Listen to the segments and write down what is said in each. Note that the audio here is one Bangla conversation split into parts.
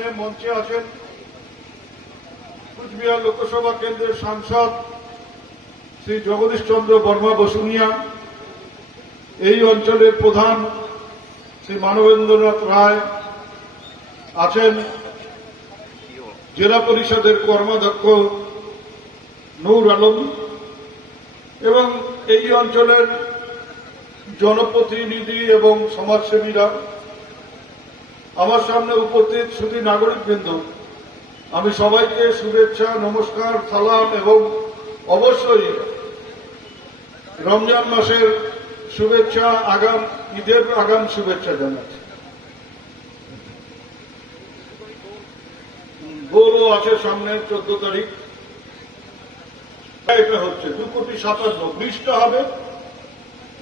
অনুষ্ঠানে মঞ্চে আছেন কুচবিহার লোকসভা কেন্দ্রের সাংসদ শ্রী জগদীশ চন্দ্র বর্মা বসুনিয়া, এই অঞ্চলের প্রধান শ্রী মানবেন্দ্রনাথ রায় আছেন জেলা পরিষদের কর্মাধ্যক্ষ নূর আলম এবং এই অঞ্চলের জনপ্রতিনিধি এবং সমাজসেবীরা আমার সামনে উপস্থিত শুধু নাগরিকবৃন্দ। আমি সবাইকে শুভেচ্ছা, নমস্কার, সালাম এবং অবশ্যই রমজান মাসের শুভেচ্ছা, আগাম, ঈদের আগাম শুভেচ্ছা জানাচ্ছি। গোলও আছে সামনে, চোদ্দ তারিখ। এটা হচ্ছে দু কোটি সাতান্ন ব্রিজটা হবে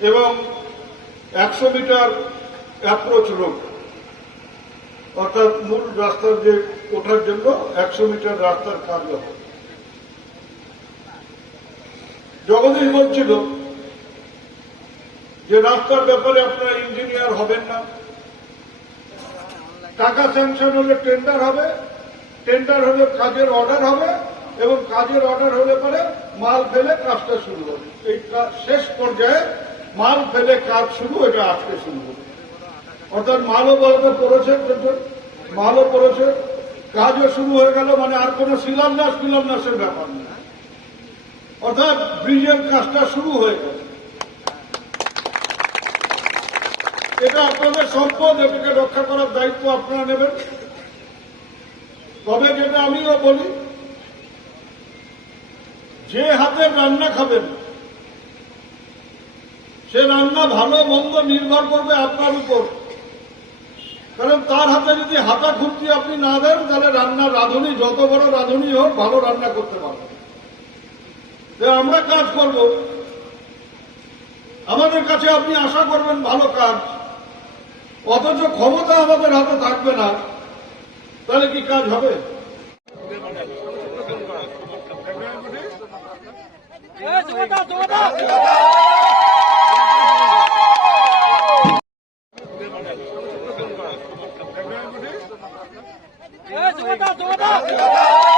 এবং একশো মিটার অ্যাপ্রোচ রোড অর্থাৎ মূল রাস্তার যে ওঠার জন্য একশো মিটার রাস্তার কাজ হবে। জগদীশ বলছিল যে, রাস্তার ব্যাপারে আপনারা ইঞ্জিনিয়ার হবেন না। টাকা স্যাংশন হলে টেন্ডার হবে টেন্ডার হলে কাজের অর্ডার হবে এবং কাজের অর্ডার হলে পরে মাল ফেলে কাজটা শুরু হবে। এই শেষ পর্যায়ে মাল ফেলে কাজ শুরু, এটা আজকে শুরু হবে। অর্থাৎ মালও পড়েছে, কিন্তু মালও করেছে কাজও শুরু হয়ে গেল মানে আর কোনো শিলান্যাস শিলান্যাসের ব্যাপার নেই। অর্থাৎ ব্রিজের কাজটা শুরু হয়ে গেল। এটা আপনাদের সম্পদ, এটাকে রক্ষা করার দায়িত্ব আপনারা নেবেন। তবে যেটা আমিও বলি, যে হাতের রান্না খাবেন, সে রান্না ভালো, মন্দ নির্ভর করবে আপনার উপর। তার হাতে যদি হাতা খুঁজছি আপনি না দেন, তাহলে রান্না রাঁধুনি, যত বড় রাঁধুনি হোক, ভালো রান্না করতে পারবে। আমরা কাজ করব। আমাদের কাছে আপনি আশা করবেন ভালো কাজ। অথচ ক্ষমতা আমাদের হাতে থাকবে না। তাহলে কি কাজ হবে? 怎么办？怎么办？